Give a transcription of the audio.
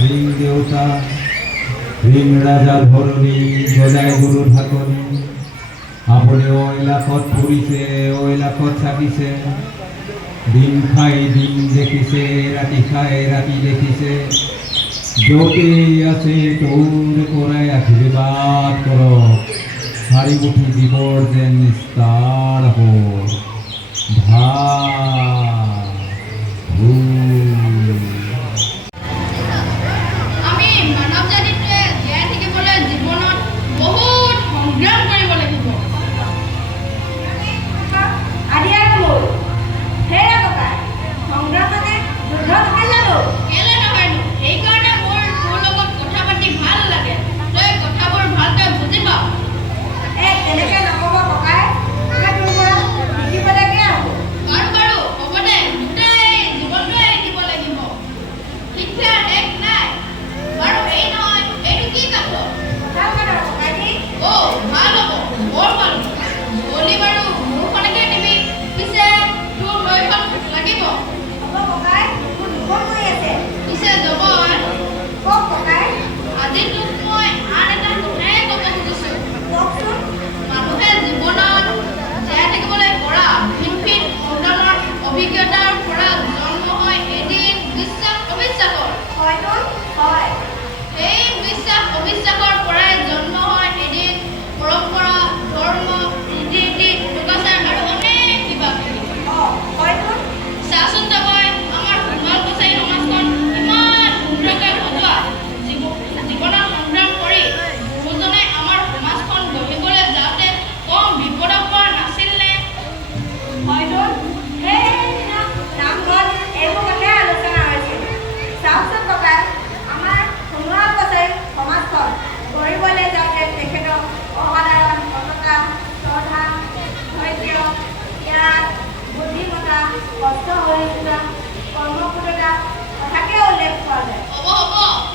সিং দেউতা সিং ৰাজা ধৰণী গজাই গৰু ঢাকনি আপুনি ঐলাকত ফুৰিছে ঐলাকত চাপিছে দিন খাই দিন দেখিছে ৰাতি খাই ৰাতি দেখিছে য'তে আছে তোৰ পৰাই আশীৰ্বাদ কৰক চাৰিমুঠি জীৱৰ যেন নিস্তাৰ হ'ব আমি মানৱ জাতিটোৱে জীয়াই থাকিবলৈ জীৱনত বহুত সংগ্ৰাম কৰিব লাগিব। কেলে নহয়নো? সেইকাৰণে মোৰ তোৰ লগত কথা পাতি ভাল লাগে। তই কথাবোৰ ভালকৈ বুজি পাৱ। বাৰু হ'ব দে, গোটেই জীৱনটোৱে এৰি দিব লাগিব। শিক্ষাৰ শেষ নাই। বাৰু এই নহয়, এইটো কি কাঠ? ভাল হ'ব, বৰ ভাল হ'ব। বলি বাৰু মোৰখনকে দিবি, পিছে তোৰ নৈখন লাগিব। পিছে জবন, আজি তোক মই আন এটা কথাই ক'ব খুজিছোঁ। মানুহে জীৱনত জীয়াই থাকিবলৈ কৰা ভিন ভিন সংগ্ৰামৰ অভিজ্ঞতাৰ পৰা জন্ম হয় এদিন বিশ্বাস অবিশ্বাসৰ। সেই বিশ্বাস অবিশ্বাসৰ পৰাই জন্ম হয় এদিন পৰম্পৰা ধৰ্ম ৰীতি নীতি লোকাচাৰ আৰু অনেক কিবা কিবি। চাচোন তই আমাৰ সোণোৱাল কছাৰী সমাজখন ইমান সুন্দৰকৈ সজোৱা। জীৱনত সংগ্ৰাম কৰি গুৰুজনাই আমাৰ সমাজখন গঢ়িবলৈ যাওঁতে কম বিপদত পৰা নাছিল নে? হ'ব